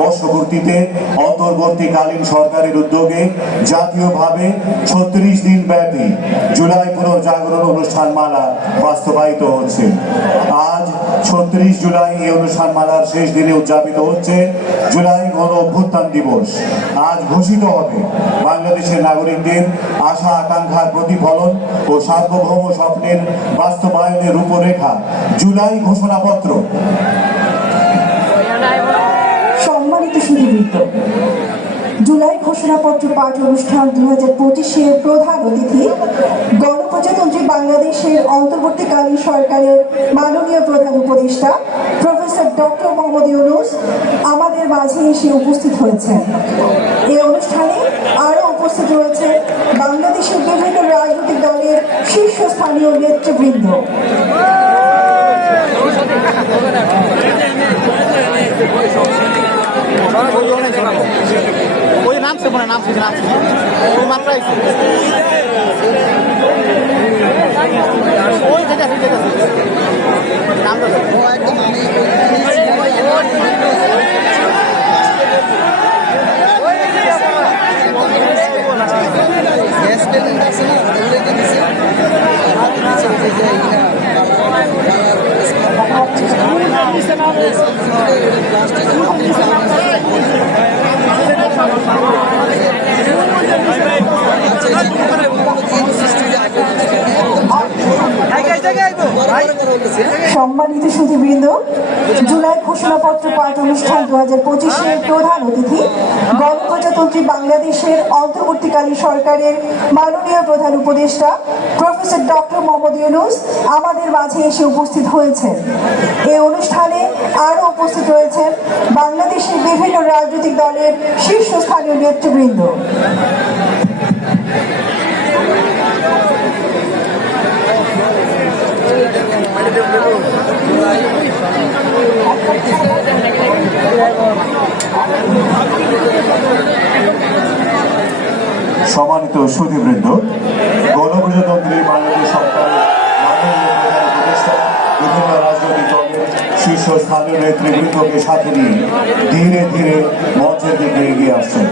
বর্ষপূর্তিতে অন্তর্বর্তীকালীন সরকারের উদ্যোগে জাতীয়ভাবে ৩৬ দিন ব্যাপী জুলাই পুনর্জাগরণ অনুষ্ঠানমালা বাস্তবায়িত হচ্ছে। আজ ৩৬ জুলাই এই অনুষ্ঠানমালার শেষ দিনে উদযাপিত হচ্ছে জুলাই গণ অভ্যুত্থান দিবস। আজ ঘোষিত হবে বাংলাদেশের নাগরিকদের আশা আকাঙ্ক্ষার প্রতিফলন ও সার্বভৌম স্বপ্নের বাস্তবায়নের রূপরেখা জুলাই ঘোষণাপত্র। সম্মানিত সুধীবৃন্দ, জুলাই ঘোষণাপত্র পাঠ অনুষ্ঠান 2025-এর প্রধান অতিথি গণপ্রজাতন্ত্রী বাংলাদেশের অন্তর্বর্তীকালীন সরকারের মাননীয় প্রধান উপদেষ্টা প্রফেসর ডক্টর মোহাম্মদ ইউনূস আমাদের মাঝে এসে উপস্থিত হয়েছেন। এই অনুষ্ঠানে আরও উপস্থিত রয়েছে বাংলাদেশের বিভিন্ন রাজনৈতিক দলের শীর্ষস্থানীয় নেতৃবৃন্দ। সম্মানিত সুধীবৃন্দ, জুলাই ঘোষণাপত্র পাঠ অনুষ্ঠান 2025-এর প্রধান অতিথি গণপ্রজাতন্ত্রী বাংলাদেশের অন্তর্বর্তীকালীন সরকারের মাননীয় প্রধান উপদেষ্টা প্রফেসর ডক্টর মোহাম্মদ ইউনূস আমাদের মাঝে এসে উপস্থিত হয়েছেন। এই অনুষ্ঠানে আরও উপস্থিত রয়েছেন বাংলাদেশের বিভিন্ন রাজনৈতিক দলের শীর্ষস্থানীয় নেতৃবৃন্দ। সম্মানিত সুধীবৃন্দ, গণপ্রজাতন্ত্রী বাংলাদেশ সরকারের মাননীয় প্রধান উপদেষ্টা বিভিন্ন রাজনৈতিক দলের শীর্ষস্থানীয় নেতৃবৃন্দকে সাথে নিয়ে ধীরে ধীরে মঞ্চের দিকে এগিয়ে আসছেন।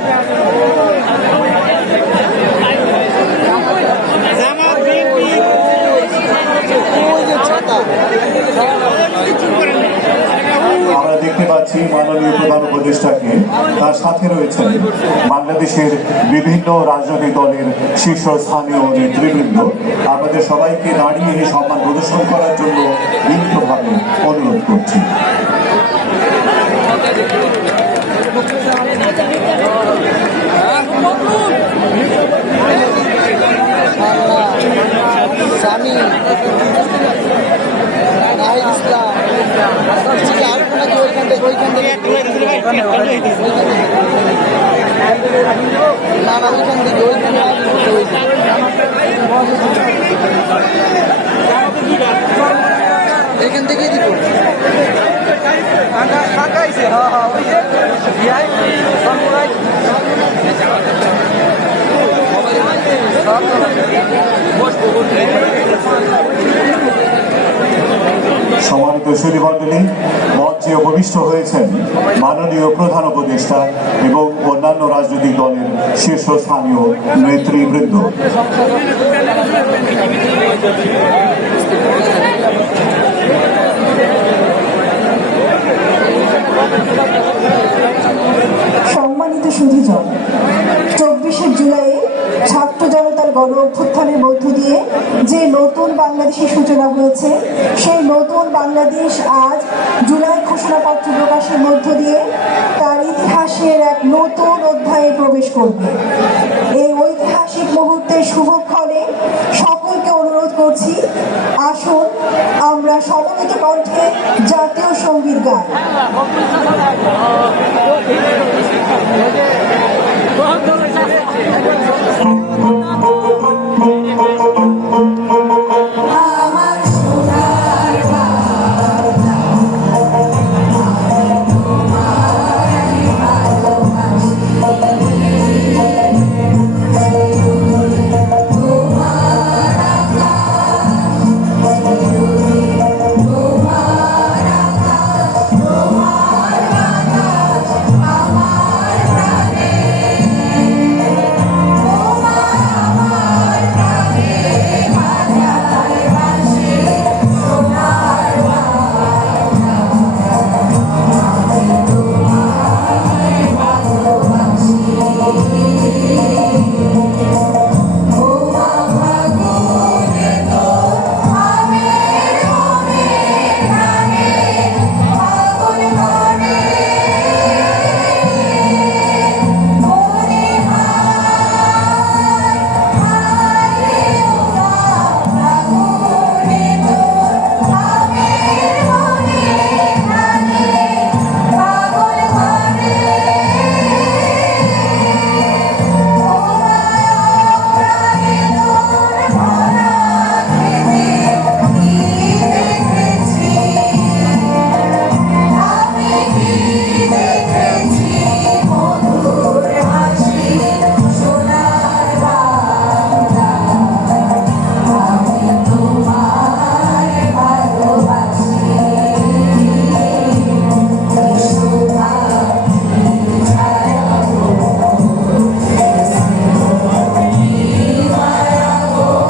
আমরা দেখতে পাচ্ছি মাননীয় প্রধান উপদেষ্টাকে, তার সাথে রয়েছেন বাংলাদেশের বিভিন্ন রাজনৈতিক দলের শীর্ষস্থানীয় নেতৃবৃন্দ। আমাদের সবাইকে দাঁড়িয়ে সম্মান প্রদর্শন করার জন্য বিনীতভাবে অনুরোধ করছি। এখান থেকেই দিব সম্মানিত সুধীমণ্ডলী, মঞ্চে উপবিষ্ট হয়েছেন মাননীয় প্রধান উপদেষ্টা এবং অন্যান্য রাজনৈতিক দলের শীর্ষস্থানীয় নেতৃবৃন্দ। সম্মানিত সুধীজন, 24শে জুলাই ছাত্র জনতার গণ অভ্যুত্থানের মধ্য দিয়ে যে নতুন বাংলাদেশের সূচনা হয়েছে, সেই নতুন বাংলাদেশ আজ জুলাই ঘোষণাপত্র প্রকাশের মধ্য দিয়ে তার ইতিহাসের এক নতুন অধ্যায়ে প্রবেশ করবে। এই ঐতিহাসিক মুহূর্তের শুভক্ষণে সকলকে অনুরোধ করছি, আসুন আমরা সমবেত কণ্ঠে জাতীয় সঙ্গীত গাই।